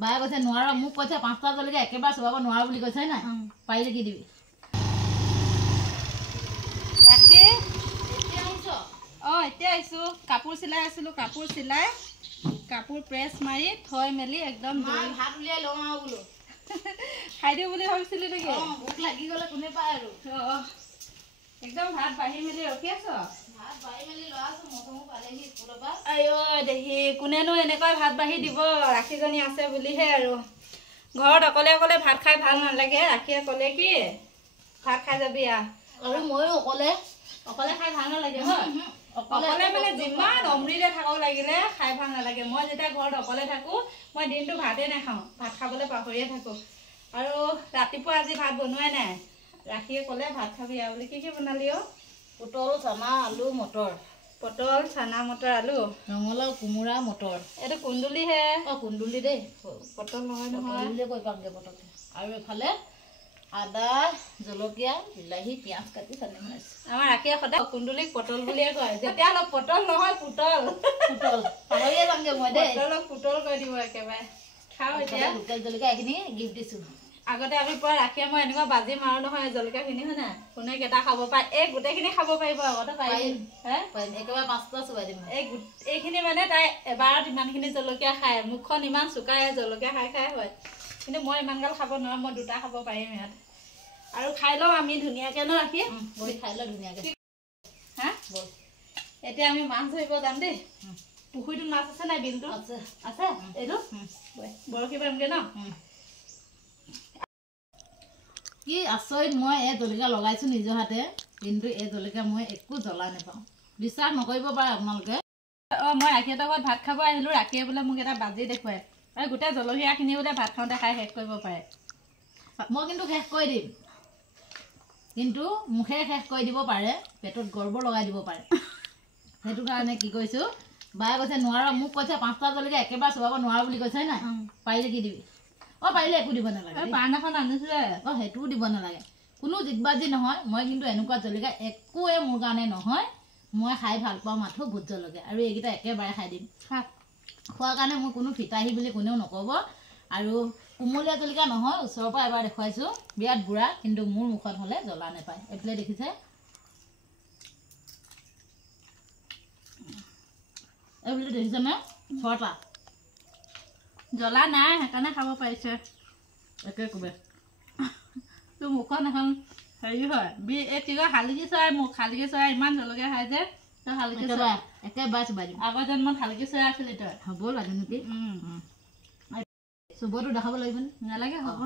বায়ে কৈছে নোৱাৰ মোক কৈছে 5টা জলকীয়া একেবাৰে চবাব নোৱাৰ বুলি কৈছে না পাৰিলে কি দিবি ৰাখি এতিয়া আহিছ এতিয়া আহিছোঁ কাপোৰ চিলাই আছিলোঁ কাপোৰ চিলাই কাপোৰ প্ৰেছ মাৰি থৈ মেলি একদম ভাত উলিয়াই লওঁ আৰু বোলো খাই দিওঁ বুলি ভাবিছিলোঁ নেকি ভোক লাগি গ'লে কোনে পায় আৰু একদম ভাত বাঢ়ি মেলি ৰখি আছ ভাত বাঢ়ি মেলি লৈ আছোঁ মটমো পালেহি স্কুলৰ পৰা আইঅ দেহি কোনেনো এনেকৈ ভাত বাঢ়ি দিব ৰাখিজনী আছে বুলিহে আৰু ঘৰত অকলে অকলে ভাত খাই ভাল নালাগে ৰাখিয়ে ক'লে কি ভাত খাই যাবি আৰু ময়ো অকলে খাই ভাল নালাগে হয় অকলে মানে যিমান অমৃতে থাকক লাগিলে খাই ভাল নালাগে মই যেতিয়া ঘৰত অকলে থাকোঁ মই দিনটো ভাতেই নাখাওঁ ভাত খাবলৈ পাহৰিয়ে থাকোঁ আৰু ৰাতিপুৱা আজি ভাত বনোৱাই নাই ৰাখিয়ে ক'লে ভাত খাবি বুলি কি বনালি পটল চানা আলু মটৰ পটল চানা মটৰ আলু ৰঙালাও কোমোৰা মটৰ এইটো কুন্দুলিহে কুন্দুলি দেই পটল নহয় বুলিয়ে কৈ পামগৈ পটলটো আৰু এফালে আদা জলকীয়া বিলাহী পিঁয়াজ কাটি চানি বনাইছোঁ আমাৰ ৰাখিয়ে সদায় কুন্দুলিক পটল বুলিয়ে কয় যেতিয়া অলপ পটল নহয় পুতল পাহৰিয়ে যামগৈ মই দেই পটলক পুতল কৈ দিব একেবাৰে খাওঁ এতিয়া লোকেল জলকীয়া এইখিনি গিফ্ট দিছোঁ আগতে আমি পুৰা ৰাখিয়ে মই এনেকুৱা বাজি মাৰো নহয় জলকীয়াখিনি হয় নাই কোনে কেইটা খাব পাৰে এই গোটেইখিনি খাব পাৰিব আগতে পাৰিম একেবাৰে 5টা চুবাই দিম এইখিনি মানে তাই এবাৰত ইমানখিনি জলকীয়া খায় মুখখন ইমান চুকাই জলকীয়া খাই খাই হয় কিন্তু মই ইমান গাল খাব নোৱাৰোঁ মই 2টা খাব পাৰিম ইয়াত আৰু খাই লওঁ আমি ধুনীয়াকৈ ন ৰাখি খাই লওঁ ধুনীয়াকৈ হা এতিয়া আমি মাছ ধৰিব যাম দেই পুখুৰীটোত মাছ আছে নাই বিলটো আছে আছে এইটো বৰশী পাৰিমগৈ ন কি আচৰিত মই এই জলকীয়া লগাইছোঁ নিজৰ হাতে কিন্তু এই জলকীয়া মই একো জ্বলা নাপাওঁ বিশ্বাস নকৰিব পাৰে আপোনালোকে মই ৰাখিহঁতৰ ঘৰত ভাত খাব আহিলোঁ ৰাখিয়ে বোলে মোক এটা বাজি দেখুৱাই আৰু গোটেই জলকীয়াখিনি বোলে ভাত খাওঁতে খাই শেষ কৰিব পাৰে মই কিন্তু শেষ কৰি দিম কিন্তু মুখেৰে শেষ কৰি দিব পাৰে পেটত গৰ্বৰ লগাই দিব পাৰে সেইটো কাৰণে কি কৈছোঁ বায়ে কৈছে নোৱাৰ মোক কৈছে 5টা জলকীয়া একেবাৰে চবাব নোৱাৰ বুলি কৈছে না পাৰিলে কি দিবি পাৰিলে একো দিব নালাগে পাণ এখন আনিছিলে সেইটোও দিব নালাগে কোনো জিকবাজি নহয় মই কিন্তু এনেকুৱা জলকীয়া একোৱে মোৰ কাৰণে নহয় মই খাই ভাল পাওঁ মাথো ভোট জলকীয়া আৰু এইকেইটা একেবাৰে খাই দিম খোৱাৰ কাৰণে মোৰ কোনো ফিতাহী বুলি কোনেও নক'ব আৰু কোমলীয়া জলকীয়া নহয় ওচৰৰ পৰা এবাৰ দেখুৱাইছোঁ বিৰাট বুঢ়া কিন্তু মোৰ মুখত হ'লে জ্বলা নাপায় এইফালে দেখিছে এইফালে দেখিছেনে 6টা জ্বলা নাই সেইকাৰণে খাব পাৰিছে একে কোবে তোৰ মুখখন এখন হেৰি হয় এই কি কয় শালিকি চৰাই মুখ শালিকি চৰাই ইমান জলকীয়া খাই যে তই শালিকি চৰাই একেবাৰে চুবাই দিম আগৰ জন্মত শালিকি চৰাই আছিলি তই হ'ব লাগে নেকি চুবটো দেখাব লাগিব নালাগে হ'ব